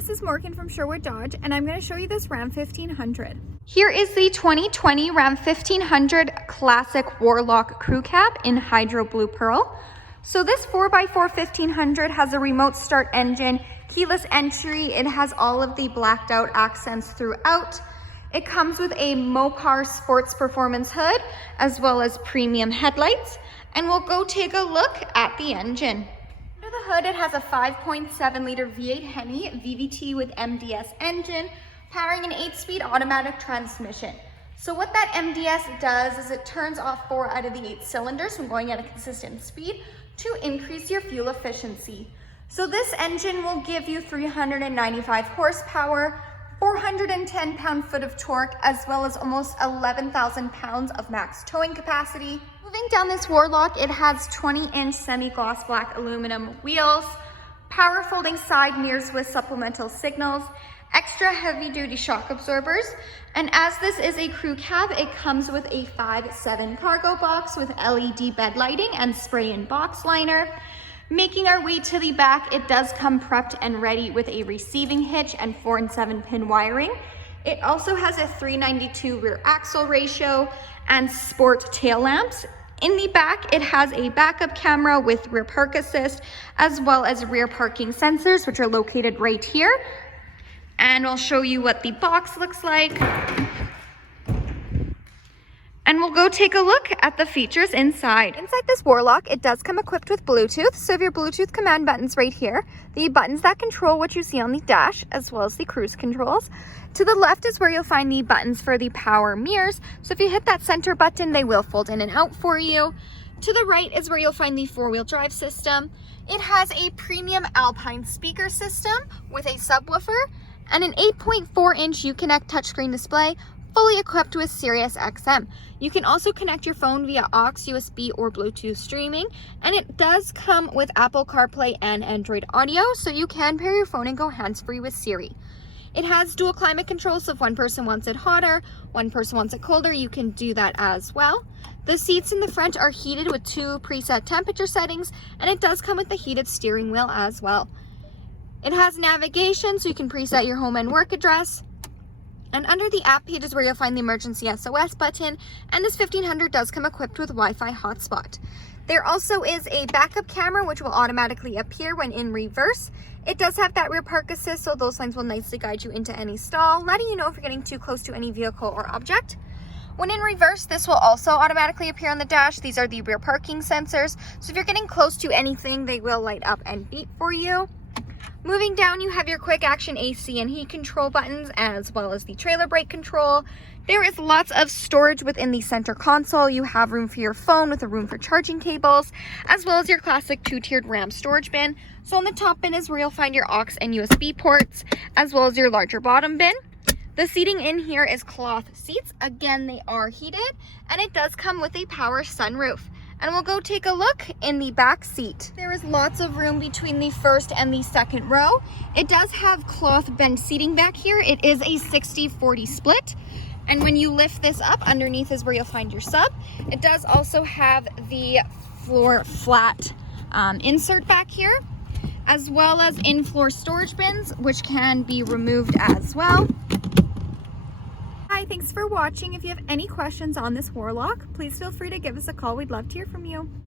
this is Morgan from Sherwood Dodge, and I'm going to show you this Ram 1500. Here is the 2020 Ram 1500 Classic Warlock Crew Cab in Hydro Blue Pearl. So this 4x4 1500 has a remote start engine, keyless entry. It has all of the blacked out accents throughout. It comes with a Mopar Sports Performance hood, as well as premium headlights. And we'll go take a look at the engine. Under the hood, it has a 5.7 liter V8 Hemi VVT with MDS engine, powering an 8-speed automatic transmission. So what that MDS does is it turns off 4 out of the 8 cylinders when going at a consistent speed to increase your fuel efficiency. So this engine will give you 395 horsepower, 410 pound-foot of torque, as well as almost 11,000 pounds of max towing capacity. Moving down this Warlock, it has 20-inch semi-gloss black aluminum wheels, power folding side mirrors with supplemental signals, extra heavy-duty shock absorbers, and as this is a crew cab, it comes with a 5.7 cargo box with LED bed lighting and spray-in box liner. Making our way to the back, it does come prepped and ready with a receiving hitch and 4 and 7 pin wiring. It also has a 392 rear axle ratio and sport tail lamps. In the back, it has a backup camera with rear park assist, as well as rear parking sensors, which are located right here. And I'll show you what the box looks like. And we'll go take a look at the features inside. Inside this Warlock, it does come equipped with Bluetooth. So you have your Bluetooth command buttons right here, the buttons that control what you see on the dash, as well as the cruise controls. To the left is where you'll find the buttons for the power mirrors. So if you hit that center button, they will fold in and out for you. To the right is where you'll find the 4-wheel drive system. It has a premium Alpine speaker system with a subwoofer and an 8.4-inch Uconnect touchscreen display, fully equipped with Sirius XM. You can also connect your phone via aux, USB, or Bluetooth streaming, and it does come with Apple CarPlay and Android Audio, so you can pair your phone and go hands-free with Siri. It has dual climate control, so if one person wants it hotter, one person wants it colder, you can do that as well. The seats in the front are heated with 2 preset temperature settings, and it does come with the heated steering wheel as well. It has navigation, so you can preset your home and work address. And under the app page is where you'll find the emergency SOS button, and this 1500 does come equipped with Wi-Fi hotspot. There also is a backup camera which will automatically appear when in reverse. It does have that rear park assist, so those signs will nicely guide you into any stall, letting you know if you're getting too close to any vehicle or object. When in reverse, this will also automatically appear on the dash. These are the rear parking sensors, so if you're getting close to anything, they will light up and beep for you. Moving down, you have your quick action AC and heat control buttons, as well as the trailer brake control. There is lots of storage within the center console. You have room for your phone with a room for charging cables, as well as your classic 2-tiered RAM storage bin. So on the top bin is where you'll find your aux and USB ports, as well as your larger bottom bin. The seating in here is cloth seats. Again, they are heated, and it does come with a power sunroof. And we'll go take a look in the back seat. There is lots of room between the first and the second row. It does have cloth bench seating back here. It is a 60-40 split. And when you lift this up, underneath is where you'll find your sub. It does also have the floor flat insert back here, as well as in-floor storage bins, which can be removed as well. Hi, thanks for watching. If you have any questions on this Warlock, please feel free to give us a call. We'd love to hear from you.